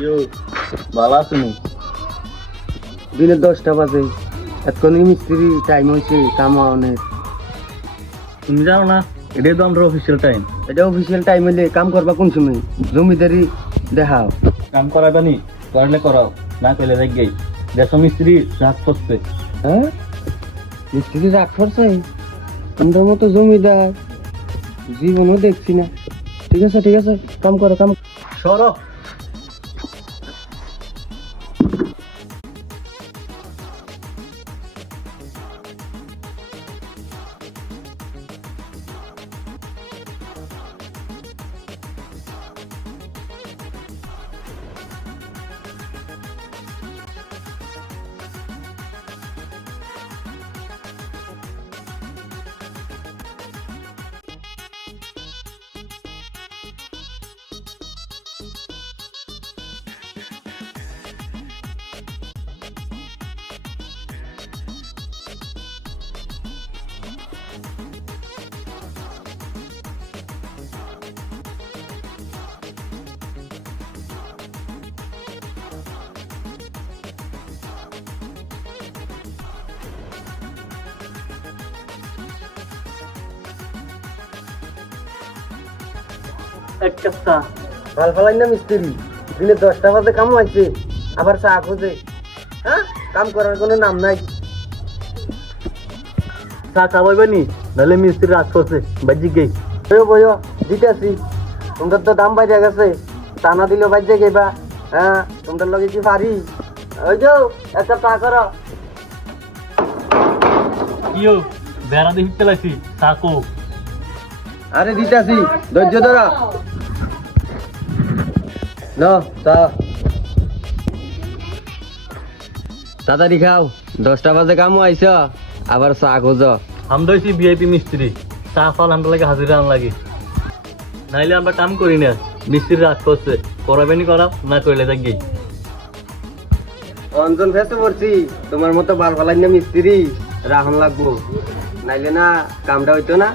ইয়ো ভালো আছেন? দিনে 10টা বাজে, এতক্ষণ মিস্ত্রি টাইম হয়েছে কাম অনেক। তুমি জানো না এটাই তো আমরা অফিসিয়াল টাইম। এটা অফিসিয়াল টাইম হইলে কাম করবা কোন সময়? জমিদারি দেখাও। কাম করাবানি, করলে করাও, না করলে দেখ গেই দেশ মিস্ত্রি রাত করছে। হ্যাঁ, মিস্ত্রি রাগ করছে? আমরা মতো জমিদার জীবনও দেখছি না। ঠিক আছে ঠিক আছে, কাম করো কাম। সরো। এক কাপ চা। ভাল ফালাই না মিস্ত্রি, দিনে 10টা বাজে কাম হয়েছে, আবার চা খোঁজে। হ্যাঁ, কাম করার কোনো নাম নাই। চা খাওয়াইবানি, নাহলে মিস্ত্রি রাত করছে বাজি গেই। বইও বইও, দিতেছি। তোমাদের তো দাম বাইরে গেছে, তা না দিলেও বাজে গেবা। হ্যাঁ, তোমাদের লগে কি পারি? ওই যাও, একটা চা করো। ইয়ো বেড়া দিয়ে ফিরতে লাগছি, চা কো। আরে দিতেছি, ধৈর্য ধরো। না চা তাড়াতাড়ি খাও, 10টা বাজে কামও আইস, আবার চা খোঁজ। আমরা হয়েছি ভিআইপি মিস্ত্রি, চা ফল আমরা লাগে হাজিরা আন লাগে, নাইলে আমরা কাম করি না। মিস্ত্রি রাত করছে, করাবেনি করাও, না করলে দেখ গেই। অঞ্জন ফেসে পড়ছি, তোমার মতো বাল ফালাই না মিস্ত্রি রাহন লাগবো, নাইলে না কামটা হইতো না।